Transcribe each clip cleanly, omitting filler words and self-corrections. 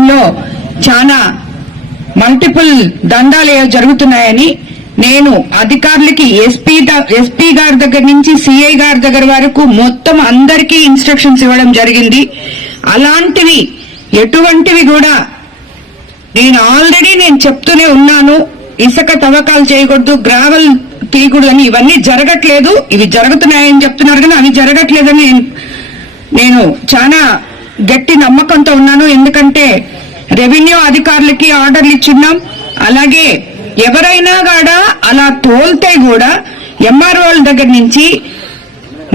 విషయంలో చాలా మల్టిపుల్ దందాలు జరుగుతున్నాయని నేను అధికారులకి ఎస్పీ గారి దగ్గర నుంచి సిఐ గారి దగ్గర వరకు మొత్తం అందరికీ ఇన్స్ట్రక్షన్స్ ఇవ్వడం జరిగింది. అలాంటివి ఎటువంటివి కూడా నేను చెప్తూనే ఉన్నాను. ఇసుక తవ్వకాలు చేయకూడదు, గ్రావెల్ తీయకూడదు అని ఇవన్నీ జరగట్లేదు. ఇవి జరుగుతున్నాయని చెప్తున్నారు కానీ అవి జరగట్లేదని నేను చాలా గట్టి నమ్మకంతో ఉన్నాను. ఎందుకంటే రెవెన్యూ అధికారులకి ఆర్డర్లు ఇచ్చున్నాం. అలాగే ఎవరైనా కూడా అలా తోల్తే కూడా ఎంఆర్ఓల దగ్గర నుంచి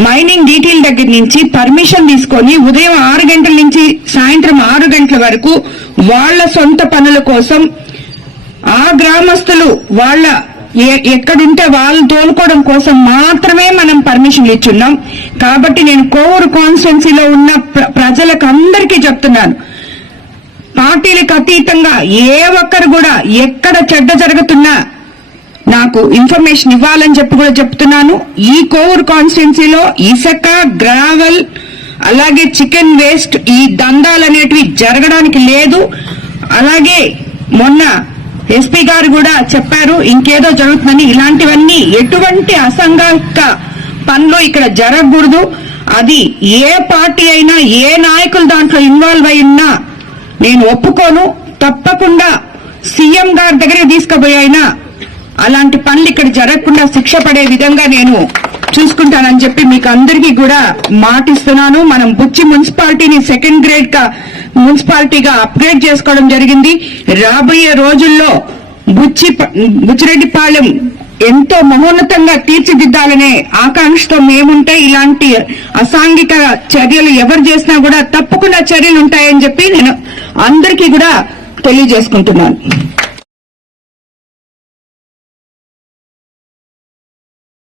మైనింగ్ డీటెయిల్ దగ్గర నుంచి పర్మిషన్ తీసుకొని ఉదయం 6 గంటల నుంచి సాయంత్రం 6 గంటల వరకు వాళ్ల సొంత పనుల కోసం ఆ గ్రామస్తులు వాళ్ళ ఎక్కడుంటే వాళ్ళు తోలుకోవడం కోసం మాత్రమే మనం పర్మిషన్లు ఇచ్చున్నాం. కాబట్టి నేను కోవూరు కాన్స్టిట్యున్సీలో ఉన్న ప్రజలకు అందరికీ చెప్తున్నాను, పార్టీలకు అతీతంగా ఏ ఒక్కరు కూడా ఎక్కడ చెడ్డ జరుగుతున్నా నాకు ఇన్ఫర్మేషన్ ఇవ్వాలని చెప్పి కూడా చెప్తున్నాను. ఈ కోవూరు కాన్స్టిట్యున్సీలో ఇసుక, గ్రావెల్ అలాగే చికెన్ వేస్ట్ ఈ దందాలు అనేటివి జరగడానికి లేదు. అలాగే మొన్న ఎస్పీ గారు కూడా చెప్పారు ఇంకేదో జరుగుతుందని. ఇలాంటివన్నీ ఎటువంటి అసంఘిక పనులు ఇక్కడ జరగకూడదు. అది ఏ పార్టీ అయినా ఏ నాయకులు దాంట్లో ఇన్వాల్వ్ అయి ఉన్నా నేను ఒప్పుకోను. తప్పకుండా సీఎం గారి దగ్గరికి తీసుకుపోయినా అలాంటి పనులు ఇక్కడ జరగకుండా శిక్ష పడే విధంగా నేను చూసుకుంటానని చెప్పి మీకు అందరికీ కూడా మాటిస్తున్నాను. మనం బుచ్చి మున్సిపాలిటీని సెకండ్ గ్రేడ్ మున్సిపాలిటీగా అప్గ్రేడ్ చేసుకోవడం జరిగింది. రాబోయే రోజుల్లో బుచ్చిరెడ్డిపాలెం ఎంతో మహోన్నతంగా తీర్చిదిద్దాలనే ఆకాంక్షతో మేముంటే ఇలాంటి అసాంఘిక చర్యలు ఎవరు చేసినా కూడా తప్పకుండా చర్యలు ఉంటాయని చెప్పి నేను అందరికీ కూడా తెలియజేసుకుంటున్నాను.